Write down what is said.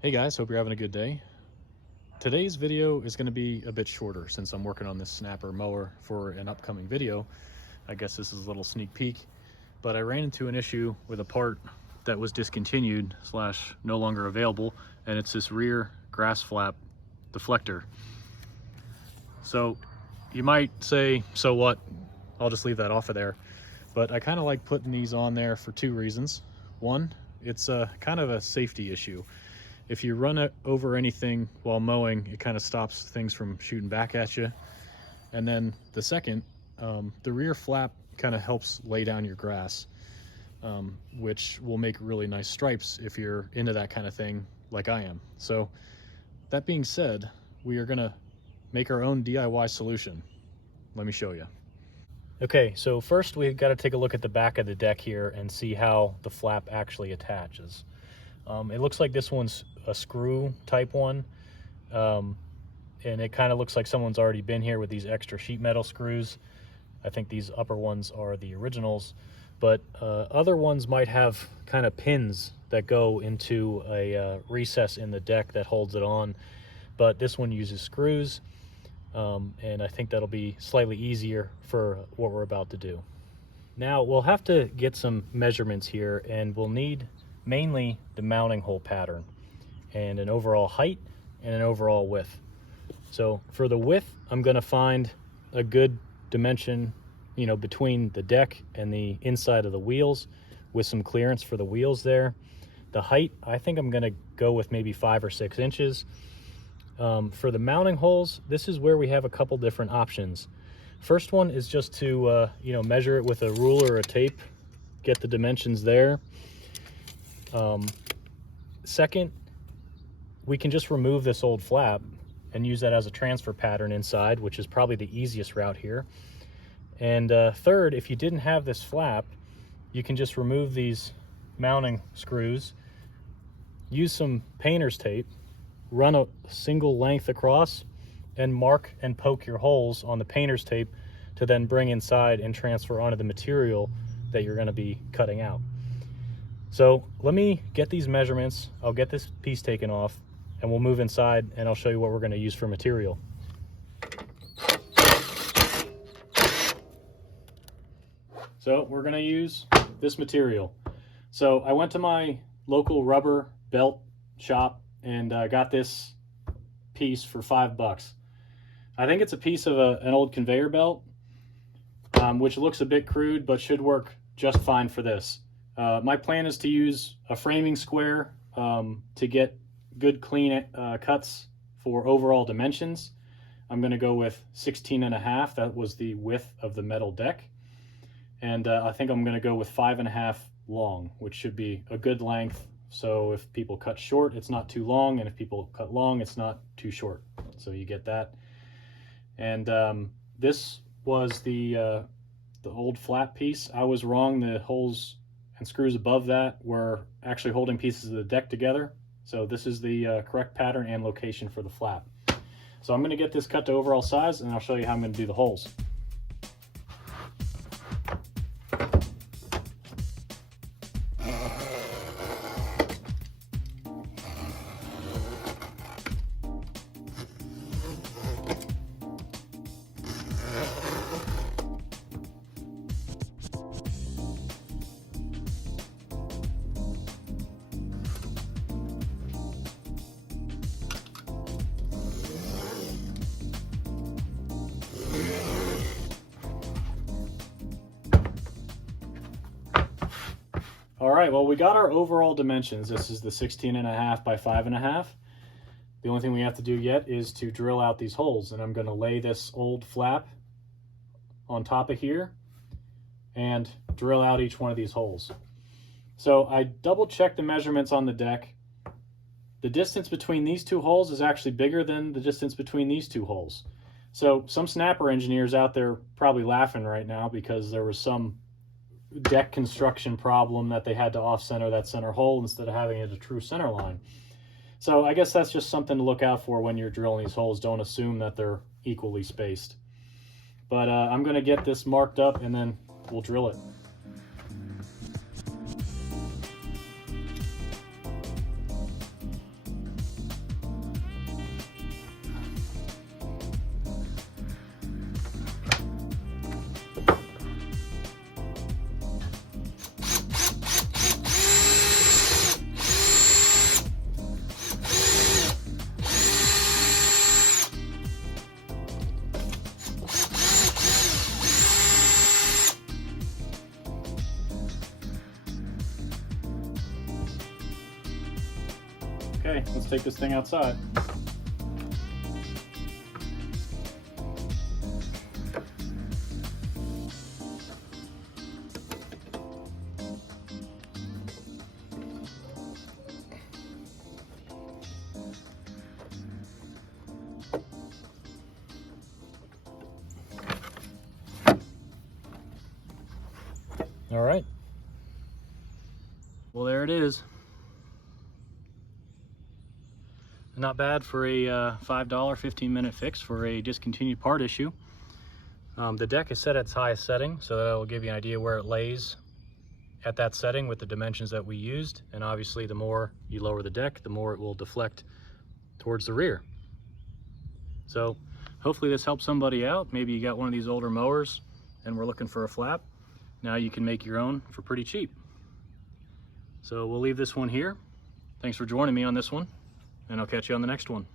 Hey guys, hope you're having a good day. Today's video is going to be a bit shorter since I'm working on this snapper mower for an upcoming video. I guess this is a little sneak peek, but I ran into an issue with a part that was discontinued slash no longer available, and it's this rear grass flap deflector. So you might say, so what? I'll just leave that off of there. But I kind of like putting these on there for two reasons. One, it's a kind of a safety issue. If you run over anything while mowing, it kind of stops things from shooting back at you. And then the second, the rear flap kind of helps lay down your grass, which will make really nice stripes if you're into that kind of thing like I am. So that being said, we are gonna make our own DIY solution. Let me show you. Okay, so first we've got to take a look at the back of the deck here and see how the flap actually attaches. It looks like this one's a screw type one, and it kind of looks like someone's already been here with these extra sheet metal screws. I think these upper ones are the originals, but other ones might have kind of pins that go into a recess in the deck that holds it on, but this one uses screws, and I think that'll be slightly easier for what we're about to do. Now we'll have to get some measurements here, and we'll need mainly the mounting hole pattern and an overall height and an overall width. So for the width, I'm going to find a good dimension, between the deck and the inside of the wheels with some clearance for the wheels there. The height, I think I'm going to go with maybe 5 or 6 inches. For the mounting holes, this is where we have a couple different options. First one is just to measure it with a ruler or a tape, get the dimensions there. Second, we can just remove this old flap and use that as a transfer pattern inside, which is probably the easiest route here. And third, if you didn't have this flap, you can just remove these mounting screws, use some painter's tape, run a single length across, and mark and poke your holes on the painter's tape to then bring inside and transfer onto the material that you're going to be cutting out. So let me get these measurements, I'll get this piece taken off, and we'll move inside and I'll show you what we're going to use for material. So we're going to use this material. So I went to my local rubber belt shop and got this piece for $5. I think it's a piece of an old conveyor belt, which looks a bit crude but should work just fine for this. My plan is to use a framing square to get good clean cuts for overall dimensions. I'm going to go with 16.5. That was the width of the metal deck. And I think I'm going to go with 5.5 long, which should be a good length. So if people cut short, it's not too long. And if people cut long, it's not too short. So you get that. And this was the old flat piece. I was wrong. The holes and screws above that were actually holding pieces of the deck together. So this is the correct pattern and location for the flap. So I'm going to get this cut to overall size and I'll show you how I'm going to do the holes. All right, well, we got our overall dimensions. This is the 16.5 by 5.5. The only thing we have to do yet is to drill out these holes, and I'm going to lay this old flap on top of here and drill out each one of these holes. So I double checked the measurements on the deck. The distance between these two holes is actually bigger than the distance between these two holes. So some snapper engineers out there probably laughing right now because there was some deck construction problem that they had to off-center that center hole instead of having it a true center line. So I guess that's just something to look out for when you're drilling these holes. Don't assume that they're equally spaced. But I'm going to get this marked up and then we'll drill it. Okay, let's take this thing outside. All right. Well, there it is. Not bad for a $5 15-minute fix for a discontinued part issue. The deck is set at its highest setting, so that will give you an idea where it lays at that setting with the dimensions that we used. And obviously, the more you lower the deck, the more it will deflect towards the rear. So hopefully this helps somebody out. Maybe you got one of these older mowers and we're looking for a flap. Now you can make your own for pretty cheap. So we'll leave this one here. Thanks for joining me on this one, and I'll catch you on the next one.